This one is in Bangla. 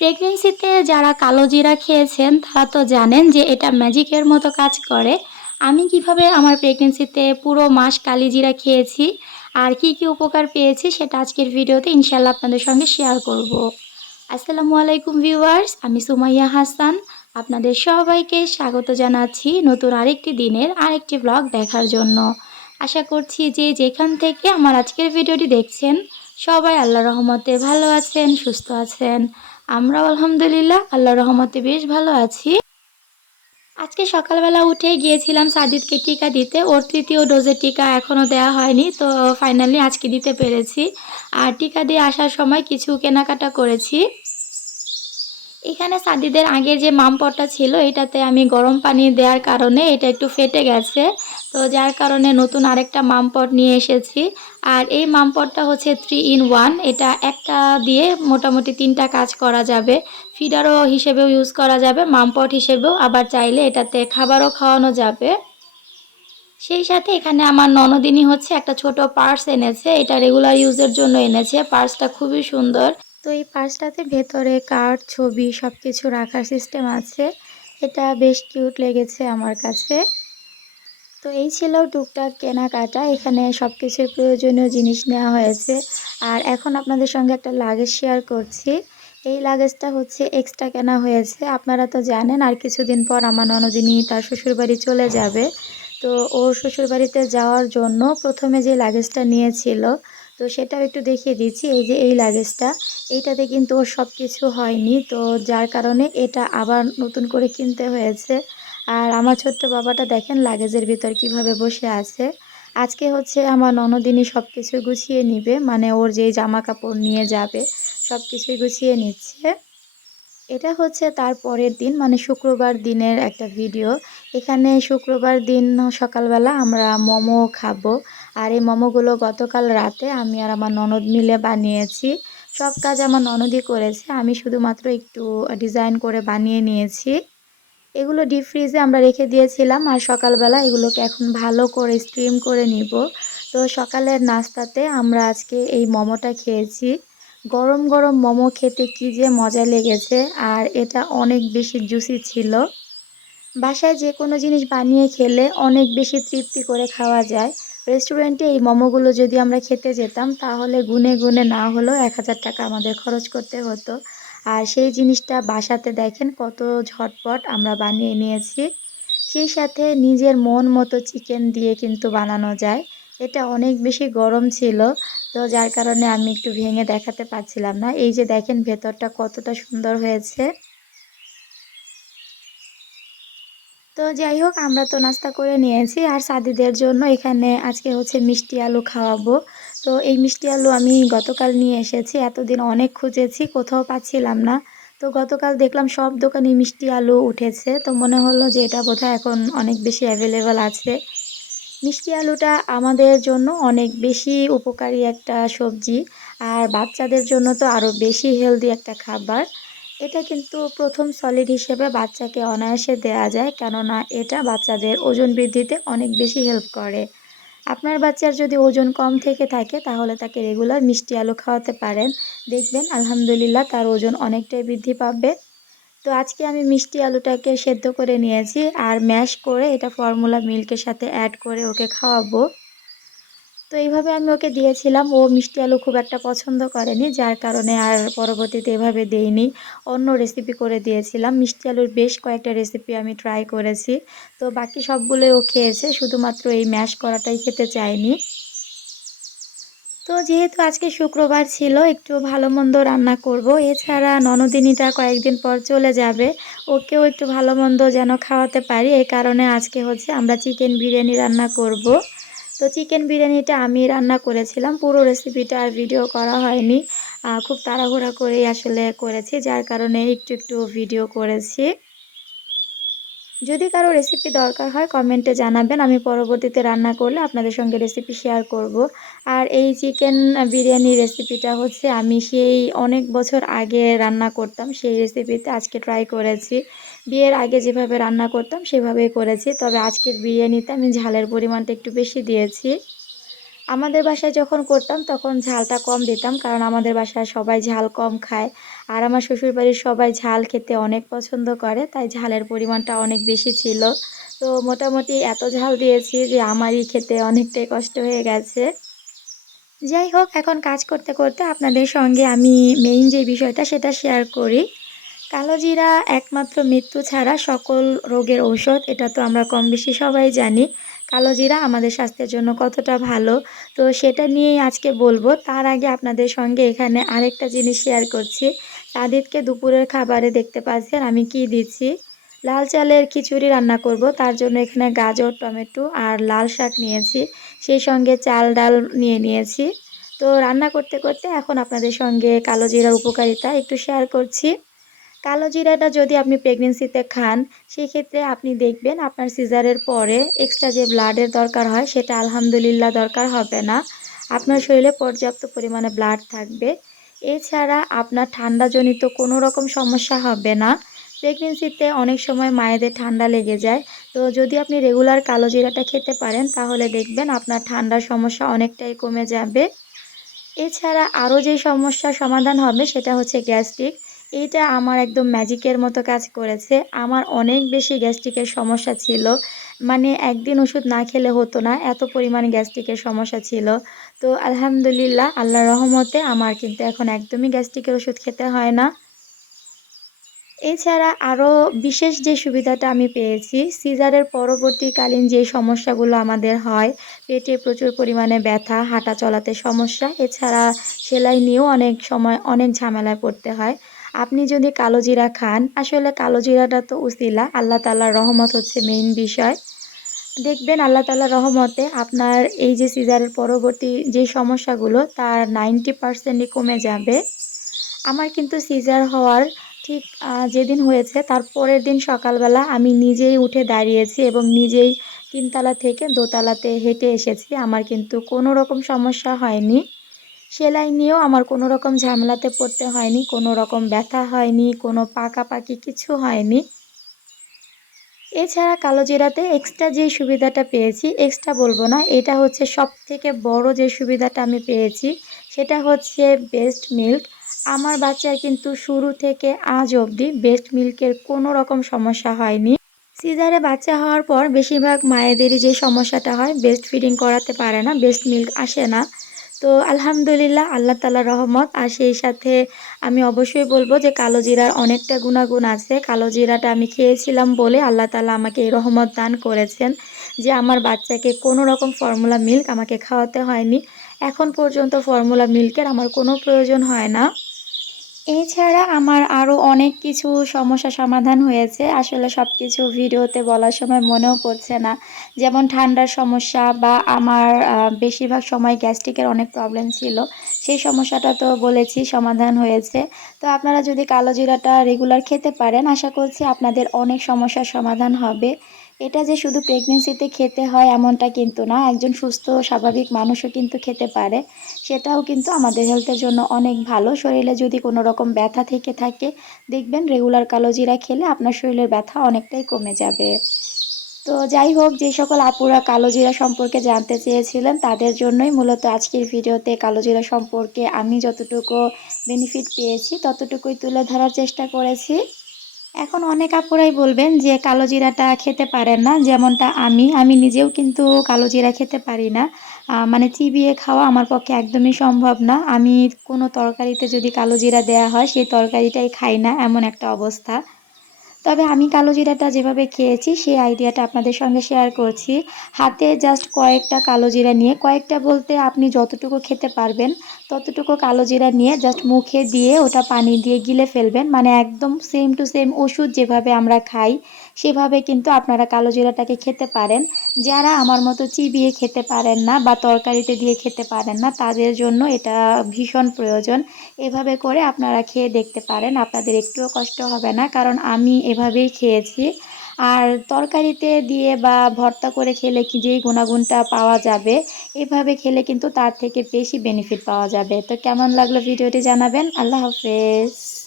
প্রেগনেন্সিতে যারা কালো জিরা খেয়েছেন, তারা তো জানেন যে এটা ম্যাজিকের মতো কাজ করে। আমি কীভাবে আমার প্রেগনেন্সিতে পুরো মাস কালি জিরা খেয়েছি, আর কি কি উপকার পেয়েছি, সেটা আজকের ভিডিওতে ইনশাল্লাহ আপনাদের সঙ্গে শেয়ার করব। আসসালামু আলাইকুম ভিউয়ার্স আমি সুমাইয়া হাসান। আপনাদের সবাইকে স্বাগত জানাচ্ছি নতুন আরেকটি দিনের আরেকটি ব্লগ দেখার জন্য। আশা করছি যে যেখান থেকে আমার আজকের ভিডিওটি দেখছেন, সবাই আল্লাহ রহমতে ভালো আছেন, সুস্থ আছেন। আমরাও আলহামদুলিল্লাহ আল্লাহ রহমতে বেশ ভালো আছি। আজকে সকালবেলা উঠে গিয়েছিলাম সাদিদকে টিকা দিতে। ওর তৃতীয় ডোজের টিকা এখনও দেওয়া হয়নি, তো ফাইনালি আজকে দিতে পেরেছি। আর টিকা দিয়ে আসার সময় কিছু কেনাকাটা করেছি। এখানে সাদিদের আগের যে মামপটটা ছিল, এটাতে আমি গরম পানি দেওয়ার কারণে এটা একটু ফেটে গেছে। তো যার কারণে নতুন আরেকটা মামপট নিয়ে এসেছি। আর এই মামপটটা হচ্ছে থ্রি ইন ওয়ান এটা একটা দিয়ে মোটামুটি তিনটা কাজ করা যাবে। ফিডারও হিসেবেও ইউজ করা যাবে, মামপট হিসেবেও। আবার চাইলে এটাতে খাবারও খাওয়ানো যাবে। সেই সাথে এখানে আমার ননদিনী হচ্ছে একটা ছোট পার্স এনেছে। এটা রেগুলার ইউজের জন্য এনেছে। পার্সটা খুবই সুন্দর। তো এই পার্সটাতে ভেতরে কার্ড, ছবি সব কিছু রাখার সিস্টেম আছে। এটা বেশ কিউট লেগেছে আমার কাছে। তো এই ছিল টুকটাক কেনাকাটা। এখানে সব কিছুর প্রয়োজনীয় জিনিস নেওয়া হয়েছে। আর এখন আপনাদের সঙ্গে একটা লাগেজ শেয়ার করছি। এই লাগেজটা হচ্ছে এক্সট্রা কেনা হয়েছে। আপনারা তো জানেন, আর কিছুদিন পর আমার ননদিনী তার শ্বশুরবাড়ি চলে যাবে। তো ওর শ্বশুরবাড়িতে যাওয়ার জন্য প্রথমে যে লাগেজটা নিয়েছিল, তো সেটাও একটু দেখিয়ে দিচ্ছি। এই যে এই লাগেজটা এইটাতে কিন্তু ওর সব কিছু হয়নি। তো যার কারণে এটা আবার নতুন করে কিনতে হয়েছে। আর আমার ছোট্ট বাবাটা দেখেন লাগেজের ভিতর কীভাবে বসে আছে। আজকে হচ্ছে আমার ননদিনী সব কিছু গুছিয়ে নিবে মানে ওর যেই জামা কাপড় নিয়ে যাবে সব কিছুই গুছিয়ে নিচ্ছে। এটা হচ্ছে তার পরের দিন মানে শুক্রবার দিনের একটা ভিডিও। এখানে শুক্রবার দিন সকালবেলা আমরা মোমো খাব। আর এই মোমোগুলো গতকাল রাতে আমি আর আমার ননদ মিলে বানিয়েছি। সব কাজ আমার ননদই করেছে, আমি শুধুমাত্র একটু ডিজাইন করে বানিয়ে নিয়েছি। এগুলো ডিপ ফ্রিজে আমরা রেখে দিয়েছিলাম আর সকালবেলা এগুলোকে এখন ভালো করে স্টিম করে নিব। তো সকালের নাস্তাতে আমরা আজকে এই মোমোটা খেয়েছি। গরম গরম মোমো খেতে কি যে মজা লেগেছে আর এটা অনেক বেশি জুসি ছিল। বাসায় যে কোনো জিনিস বানিয়ে খেলে অনেক বেশি তৃপ্তি করে খাওয়া যায়। রেস্টুরেন্টে এই মোমোগুলো যদি আমরা খেতে যেতাম তাহলে গুনে গুনে না হলেও এক হাজার টাকা আমাদের খরচ করতে হতো। আর সেই জিনিসটা বাসাতে দেখেন কত ঝটপট আমরা বানিয়ে নিয়েছি। সেই সাথে নিজের মন মতো চিকেন দিয়ে কিন্তু বানানো যায়। এটা অনেক বেশি গরম ছিল, তো যার কারণে আমি একটু ভেঙে দেখাতে পারছিলাম না। এই যে দেখেন ভেতরটা কতটা সুন্দর হয়েছে। তো যাই হোক, আমরা তো নাস্তা করে নিয়েছি। আর সাদিদের জন্য এখানে আজকে হচ্ছে মিষ্টি আলু খাওয়াবো। তো এই মিষ্টি আলু আমি গতকাল নিয়ে এসেছি, এতদিন অনেক খুঁজেছি, কোথাও পাচ্ছিলাম না। তো গতকাল দেখলাম সব দোকানে মিষ্টি আলু উঠেছে, তো মনে হলো যে এটা বোধহয় এখন অনেক বেশি অ্যাভেলেবেল আছে। মিষ্টি আলুটা আমাদের জন্য অনেক বেশি উপকারী একটা সবজি, আর বাচ্চাদের জন্য তো আরও বেশি হেলদি একটা খাবার। এটা কিন্তু প্রথম সলিড হিসেবে বাচ্চাকে অনায়াসে দেওয়া যায়, কেননা এটা বাচ্চাদের ওজন বৃদ্ধিতে অনেক বেশি হেল্প করে। আপনার বাচ্চার যদি ওজন কম থেকে থাকে, তাহলে তাকে রেগুলার মিষ্টি আলু খাওয়াতে পারেন। দেখবেন আলহামদুলিল্লাহ তার ওজন অনেকটাই বৃদ্ধি পাবে। তো আজকে আমি মিষ্টি আলুটাকে সেদ্ধ করে নিয়েছি আর ম্যাশ করে এটা ফর্মুলা মিল্কের সাথে অ্যাড করে ওকে খাওয়াবো। তো এইভাবে আমি ওকে দিয়েছিলাম। ও মিষ্টি আলু খুব একটা পছন্দ করেনি, যার কারণে আর পরবর্তীতে এভাবে দেইনি। অন্য রেসিপি করে দিয়েছিলাম। মিষ্টি আলুর বেশ কয়েকটা রেসিপি আমি ট্রাই করেছি। তো বাকি সবগুলোই ও খেয়েছে, শুধুমাত্র এই ম্যাশ করাটাই খেতে চায়নি। তো যেহেতু আজকে শুক্রবার ছিল, একটু ভালো মন্দ রান্না করব। এছাড়া ননদিনীটা কয়েকদিন পর চলে যাবে। ওকেও একটু ভালো মন্দ যেন খাওয়াতে পারি। এই কারণে আজকে হচ্ছে আমরা চিকেন বিরিয়ানি রান্না করব। তো চিকেন বিরিয়ানিটা আমি রান্না করেছিলাম। পুরো রেসিপিটা আর ভিডিও করা হয়নি। খুব তাড়াহুড়া করেই আসলে করেছি, যার কারণে একটু একটু ভিডিও করেছি। যদি কারও রেসিপি দরকার হয় কমেন্টে জানাবেন। আমি পরবর্তীতে রান্না করলে আপনাদের সঙ্গে রেসিপি শেয়ার করব। আর এই চিকেন বিরিয়ানি রেসিপিটা হচ্ছে, আমি সেই অনেক বছর আগে রান্না করতাম, সেই রেসিপিতে আজকে ট্রাই করেছি। বিয়ের আগে যেভাবে রান্না করতাম, সেভাবেই করেছি। তবে আজকের বিরিয়ানিতে আমি ঝালের পরিমাণটা একটু বেশি দিয়েছি। আমাদের বাসায় যখন করতাম, তখন ঝালটা কম দিতাম, কারণ আমাদের বাসায় সবাই ঝাল কম খায়। আর আমার শ্বশুরবাড়ির সবাই ঝাল খেতে অনেক পছন্দ করে, তাই ঝালের পরিমাণটা অনেক বেশি ছিল। তো মোটামুটি এত ঝাল দিয়েছি যে আমারই খেতে অনেকটাই কষ্ট হয়ে গেছে। যাই হোক, এখন কাজ করতে করতে আপনাদের সঙ্গে আমি মেইন যে বিষয়টা, সেটা শেয়ার করি। কালোজিরা একমাত্র মৃত্যু ছাড়া সকল রোগের ঔষধ, এটা তো আমরা কম বেশি সবাই জানি। কালোজিরা আমাদের স্বাস্থ্যের জন্য কতটা ভালো? তো সেটা নিয়েই আজকে বলব। তার আগে আপনাদের সঙ্গে এখানে আরেকটা জিনিস শেয়ার করছি। তাদেরকে দুপুরের খাবারে দেখতে পাচ্ছেন, আমি কি দিচ্ছি? লাল চালের খিচুড়ি রান্না করব, তার জন্য এখানে গাজর, টমেটো আর লাল শাক নিয়েছি। সেই সঙ্গে চাল, ডাল নিয়ে নিয়েছি। তো রান্না করতে করতে এখন আপনাদের সঙ্গে কালো জিরার উপকারিতা একটু শেয়ার করছি। কালো জিরাটা যদি আপনি প্রেগনেন্সিতে খান, সেক্ষেত্রে আপনি দেখবেন আপনার সিজারের পরে এক্সট্রা যে ব্লাডের দরকার হয়, সেটা আলহামদুলিল্লাহ দরকার হবে না। আপনার শরীরে পর্যাপ্ত পরিমাণে ব্লাড থাকবে। এছাড়া আপনার ঠান্ডাজনিত কোনো রকম সমস্যা হবে না। প্রেগনেন্সিতে অনেক সময় মায়েদের ঠান্ডা লেগে যায়। তো যদি আপনি রেগুলার কালো জিরাটা খেতে পারেন, তাহলে দেখবেন আপনার ঠান্ডার সমস্যা অনেকটাই কমে যাবে। এছাড়া আরও যে সমস্যার সমাধান হবে, সেটা হচ্ছে গ্যাস্ট্রিক এইটা আমার একদম ম্যাজিকের মতো কাজ করেছে। আমার অনেক বেশি গ্যাস্ট্রিকের সমস্যা ছিল। মানে একদিন ওষুধ না খেলে হতো না, এত পরিমাণ গ্যাস্ট্রিকের সমস্যা ছিল। তো আলহামদুলিল্লাহ, আল্লাহর রহমতে আমার কিন্তু এখন একদমই গ্যাস্ট্রিকের ওষুধ খেতে হয় না। এছাড়া আরও বিশেষ যে সুবিধাটা আমি পেয়েছি সিজারের পরবর্তীকালীন যে সমস্যাগুলো আমাদের হয়, পেটে প্রচুর পরিমাণে ব্যথা, হাঁটা চলাতে সমস্যা, এছাড়া সেলাই নিয়েও অনেক সময় অনেক ঝামেলায় পড়তে হয়। আপনি যদি কালো জিরা খান, আসলে কালো জিরাটা তো উসিলা, আল্লাহ তালার রহমত হচ্ছে মেইন বিষয়। দেখবেন আল্লাহ তালার রহমতে আপনার এই যে সিজারের পরবর্তী যে সমস্যাগুলো, তার নাইনটি পারসেন্টই কমে যাবে। আমার কিন্তু সিজার হওয়ার ঠিক যেদিন হয়েছে, তার পরের দিন সকালবেলা আমি নিজেই উঠে দাঁড়িয়েছি এবং নিজেই তিনতলা থেকে দোতলাতে হেঁটে এসেছি। আমার কিন্তু কোনো রকম সমস্যা হয়নি। সেলাই নিয়েও আমার কোনো রকম ঝামেলাতে পড়তে হয়নি, কোনো রকম ব্যথা হয়নি, কোনো পাকাপাকি কিছু হয়নি। এছাড়া কালো জিরাতে এক্সট্রা যে সুবিধাটা পেয়েছি এক্সট্রা বলব না, এটা হচ্ছে সব থেকে বড় যে সুবিধাটা আমি পেয়েছি, সেটা হচ্ছে বেস্ট মিল্ক আমার বাচ্চার কিন্তু শুরু থেকে আজ অবধি বেস্ট মিল্কের কোনো রকম সমস্যা হয়নি। সিজারে বাচ্চা হওয়ার পর বেশিরভাগ মায়েদেরই যে সমস্যাটা হয় বেস্ট ফিডিং করাতে পারে না বেস্ট মিল্ক আসে না। তো আলহামদুলিল্লাহ, আল্লাহ তালা রহমত। আর সেই সাথে আমি অবশ্যই বলব যে কালো জিরার অনেকটা গুণাগুণ আছে। কালো জিরাটা আমি খেয়েছিলাম বলে আল্লাহ তালা আমাকে এই রহমত দান করেছেন যে আমার বাচ্চাকে কোনো রকম ফর্মুলা মিল্ক আমাকে খাওয়াতে হয়নি। এখন পর্যন্ত ফর্মুলা মিল্কের আমার কোনো প্রয়োজন হয় না। এছাড়া আমার আরও অনেক কিছু সমস্যা সমাধান হয়েছে। আসলে সব কিছু ভিডিওতে বলার সময় মনেও পড়ছে না। যেমন ঠান্ডার সমস্যা বা আমার বেশিরভাগ সময় গ্যাস্ট্রিকের অনেক প্রবলেম ছিল। সেই সমস্যাটা তো বলেছি সমাধান হয়েছে। তো আপনারা যদি কালো জিরাটা রেগুলার খেতে পারেন, আশা করছি আপনাদের অনেক সমস্যার সমাধান হবে। এটা যে শুধু প্রেগনেন্সিতে খেতে হয় এমনটা কিন্তু না, একজন সুস্থ, স্বাভাবিক মানুষও কিন্তু খেতে পারে। সেটাও কিন্তু আমাদের হেলথের জন্য অনেক ভালো। শরীরে যদি কোনো রকম ব্যথা থেকে থাকে, দেখবেন রেগুলার কালোজিরা খেলে আপনার শরীরের ব্যথা অনেকটাই কমে যাবে। তো যাই হোক, যে সকল আপুরা কালোজিরা সম্পর্কে জানতে চেয়েছিলেন, তাদের জন্যই মূলত আজকের ভিডিওতে কালোজিরা সম্পর্কে আমি যতটুকু বেনিফিট পেয়েছি, ততটুকুই তুলে ধরার চেষ্টা করেছি। এখন অনেক আপুরাই বলবেন যে কালো জিরাটা খেতে পারেন না, যেমনটা আমি। আমি নিজেও কিন্তু কালো জিরা খেতে পারি না। মানে চিবিয়ে খাওয়া আমার পক্ষে একদমই সম্ভব না। আমি কোনো তরকারিতে যদি কালো জিরা দেওয়া হয়, সেই তরকারিটাই খাই না, এমন একটা অবস্থা। তবে আমি কালো জিরাটা যেভাবে খেয়েছি, সেই আইডিয়াটা আপনাদের সঙ্গে শেয়ার করছি। হাতে জাস্ট কয়েকটা কালো জিরা নিয়ে, কয়েকটা বলতে আপনি যতটুকু খেতে পারবেন, ততটুকু কালো জিরা নিয়ে জাস্ট মুখে দিয়ে ওটা পানি দিয়ে গিলে ফেলবেন। মানে একদম সেম টু সেম ওষুধ যেভাবে আমরা খাই সেভাবে কিন্তু আপনারা কালো জিরাটাকে খেতে পারেন। যারা আমার মতো চিবিয়ে খেতে পারেন না বা তরকারিতে দিয়ে খেতে পারেন না, তাদের জন্য এটা ভীষণ প্রয়োজন। এভাবে করে আপনারা খেয়ে দেখতে পারেন, আপনাদের একটুও কষ্ট হবে না, কারণ আমি এভাবেই খেয়েছি। আর তরকারিতে দিয়ে বা ভর্তা করে খেলে কি যেই গুণাগুণটা পাওয়া যাবে, এভাবে খেলে কিন্তু তার থেকে বেশি বেনিফিট পাওয়া যাবে। তো কেমন লাগল ভিডিওটি জানাবেন? আল্লাহ হাফেজ।